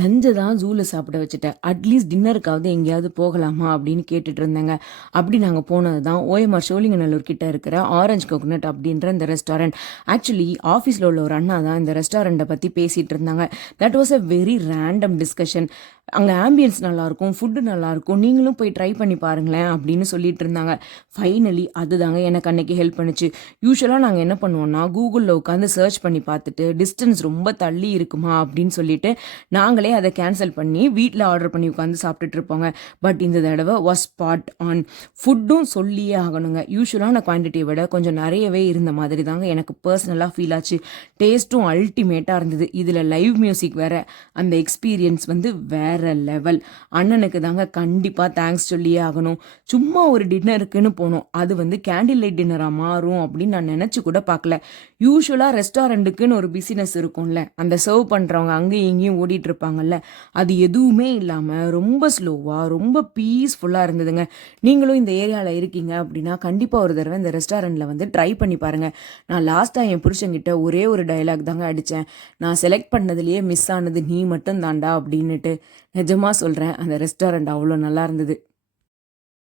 லஞ்சை தான் ஜூவில் சாப்பிட வச்சுட்டேன், அட்லீஸ்ட் டின்னருக்காவது எங்கேயாவது போகலாமா அப்படின்னு கேட்டுட்டு இருந்தேங்க. அப்படி நாங்கள் போனது தான் ஓஎம்ஆர் சோழிங்கநல்லூர் கிட்ட இருக்கிற ஆரஞ்ச் கோகனட் அப்படின்ற இந்த ரெஸ்டாரண்ட். ஆக்சுவலி ஆஃபீஸில் உள்ள ஒரு அண்ணா தான் இந்த ரெஸ்டாரண்ட்டை பற்றி பேசிகிட்டு இருந்தாங்க. That was a very random discussion. அங்கே ஆம்பியன்ஸ் நல்லாயிருக்கும், ஃபுட்டு நல்லாயிருக்கும், நீங்களும் போய் ட்ரை பண்ணி பாருங்களேன் அப்படின்னு சொல்லிட்டு இருந்தாங்க. ஃபைனலி அதுதாங்க எனக்கு அன்னைக்கு ஹெல்ப் பண்ணுச்சு. யூஸ்வலாக நாங்கள் என்ன பண்ணுவோம்னா கூகுளில் உட்காந்து சர்ச் பண்ணி பார்த்துட்டு டிஸ்டன்ஸ் ரொம்ப தள்ளி இருக்குமா அப்படின்னு சொல்லிட்டு நாங்களே அதை கேன்சல் பண்ணி வீட்டில் ஆர்டர் பண்ணி உட்காந்து சாப்பிட்டுட்டு இருப்போங்க. பட் இந்த தடவை வாஸ் ஸ்பாட் ஆன். ஃபுட்டும் சொல்லியே ஆகணுங்க. யூஸ்வலான குவான்டிட்டியை விட கொஞ்சம் நிறையவே இருந்த மாதிரி தாங்க எனக்கு பர்சனலாக ஃபீல் ஆச்சு. டேஸ்ட்டும் அல்டிமேட்டாக இருந்தது. இதில் லைவ் மியூசிக் வேற. அந்த எக்ஸ்பீரியன்ஸ் வந்து வேற லெவல். அண்ணனுக்கு தாங்க கண்டிப்பாக தேங்க்ஸ் சொல்லியே ஆகணும். சும்மா ஒரு டின்னருக்குன்னு போனோம், அது வந்து கேண்டில் லைட் டின்னராக மாறும் அப்படின்னு நான் நினச்சி கூட பார்க்கல. யூஸ்வலாக ரெஸ்டாரண்ட்டுக்குன்னு ஒரு பிசினஸ் இருக்கும்ல, அந்த சர்வ் பண்ணுறவங்க அங்கேயும் இங்கேயும் ஓடிட்டு இருப்பாங்கல்ல, அது எதுவுமே இல்லாமல் ரொம்ப ஸ்லோவாக ரொம்ப பீஸ்ஃபுல்லாக இருந்ததுங்க. நீங்களும் இந்த ஏரியாவில் இருக்கீங்க அப்படின்னா கண்டிப்பாக ஒரு தடவை இந்த ரெஸ்டாரண்ட்டில் வந்து ட்ரை பண்ணி பாருங்கள். நான் லாஸ்ட்டாக என் புருஷங்கிட்ட ஒரே ஒரு டைலாக் தாங்க அடித்தேன், நான் செலக்ட் பண்ணதுலேயே மிஸ் ஆனது நீ மட்டும் தாண்டா அப்படின்னுட்டு. நிஜமாக சொல்கிறேன், அந்த ரெஸ்டாரண்ட் அவ்வளோ நல்லா இருந்தது.